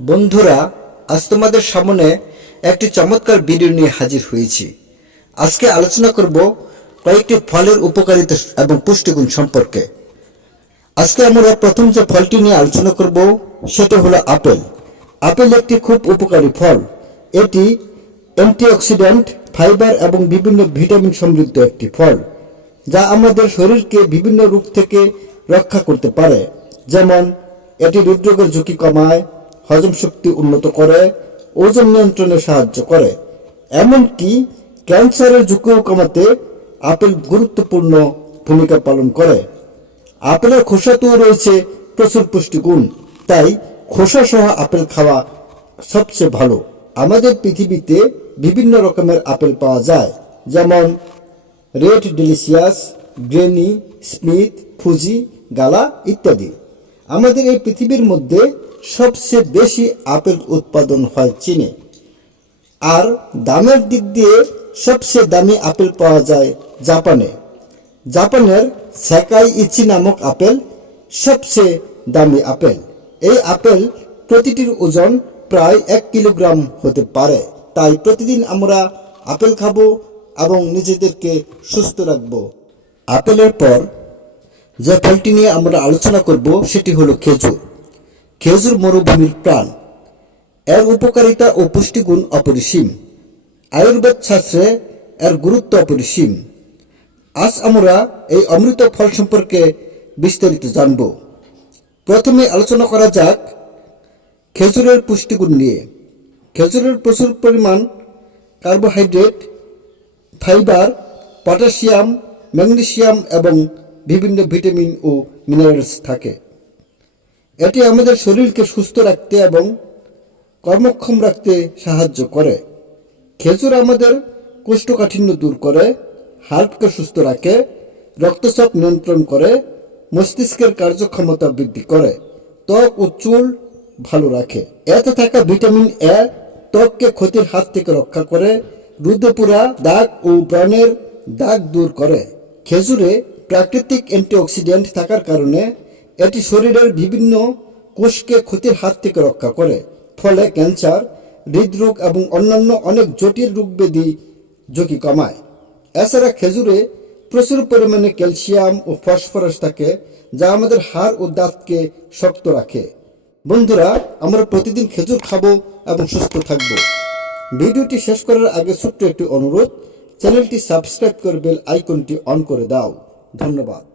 বন্ধুরা, আজ তোমাদের সামনে একটি চমৎকার ভিডিও নিয়ে হাজির হয়েছি। আজকে আলোচনা করব কয়েকটি ফলের উপকারিতা এবং পুষ্টিগুণ সম্পর্কে। আজকে আমরা প্রথম যে ফলটি নিয়ে আলোচনা করব, সেটা হলো আপেল। আপেল একটি খুব উপকারী ফল। এটি অ্যান্টিঅক্সিডেন্ট, ফাইবার এবং বিভিন্ন ভিটামিন সমৃদ্ধ একটি ফল, যা আমাদের শরীরকে বিভিন্ন রোগ থেকে রক্ষা করতে পারে। যেমন, এটি হৃদরোগের ঝুঁকি কমায় হজম শক্তি উন্নত করে, ওজন নিয়ন্ত্রণে সাহায্য করে। এমনকি ক্যান্সারের ঝুঁকিও কমাতে আপেল গুরুত্বপূর্ণ ভূমিকা পালন করে। আপেলের খোসাতেও রয়েছে প্রচুর পুষ্টিগুণ, তাই খোসা সহ আপেল খাওয়া সবচেয়ে ভালো। আমাদের পৃথিবীতে বিভিন্ন রকমের আপেল পাওয়া যায়, যেমন Red Delicious Granny, Smith, Fuji, Gala ইত্যাদি। আমাদের এই পৃথিবীর মধ্যে সবচেয়ে বেশি আপেল উৎপাদন হয় চীনে। আর দামের দিক দিয়ে সবচেয়ে দামি আপেল পাওয়া যায় জাপানে। জাপানের স্যাকাই ইচি নামক আপেল সবচেয়ে দামি আপেল। এই আপেল প্রতিটির ওজন প্রায় এক কিলোগ্রাম হতে পারে। তাই প্রতিদিন আমরা আপেল খাব এবং নিজেদেরকে সুস্থ রাখব। আপেলের পর যে ফলটি নিয়ে আমরা আলোচনা করব, সেটি হলো খেজুর। খেজুর মরুভূমির প্রাণ। এর উপকারিতা ও পুষ্টিগুণ অপরিসীম। আয়ুর্বেদ শাস্ত্রে এর গুরুত্ব অপরিসীম। আজ আমরা এই অমৃত ফল সম্পর্কে বিস্তারিত জানব। প্রথমে আলোচনা করা যাক খেজুরের পুষ্টিগুণ নিয়ে। খেজুরের প্রচুর পরিমাণ কার্বোহাইড্রেট, ফাইবার, পটাশিয়াম ম্যাগনেসিয়াম এবং বিভিন্ন ভিটামিন ও মিনারেলস থাকে। এটি আমাদের শরীরকে সুস্থ রাখতে এবং কর্মক্ষম রাখতে সাহায্য করে। খেজুর আমাদের কোষ্ঠকাঠিন্য দূর করে, হার্টকে সুস্থ রাখে, রক্তচাপ নিয়ন্ত্রণ করে, মস্তিষ্কের কার্যক্ষমতা বৃদ্ধি করে, ত্বক ও চুল ভালো রাখে। এতে থাকা ভিটামিন এ ত্বককে ক্ষতির হাত থেকে রক্ষা করে, রুদ্রপুরা, দাগ ও ব্রণের দাগ দূর করে। খেজুরে প্রাকৃতিক অ্যান্টিঅক্সিডেন্ট থাকার কারণে এটি শরীরের বিভিন্ন কোষকে ক্ষতির হাত থেকে রক্ষা করে। ফলে ক্যান্সার, হৃদরোগ এবং অন্যান্য অনেক জটিল রোগ ব্যাধি ঝুঁকি কমায়। এছাড়া খেজুরে প্রচুর পরিমাণে ক্যালসিয়াম ও ফসফরাস থাকে, যা আমাদের হাড় ও দাঁতকে শক্ত রাখে। বন্ধুরা, আমরা প্রতিদিন খেজুর খাব এবং সুস্থ থাকব। ভিডিওটি শেষ করার আগে ছোট্ট একটি অনুরোধ, চ্যানেলটি সাবস্ক্রাইব করে বেল আইকনটি অন করে দাও। ধন্যবাদ।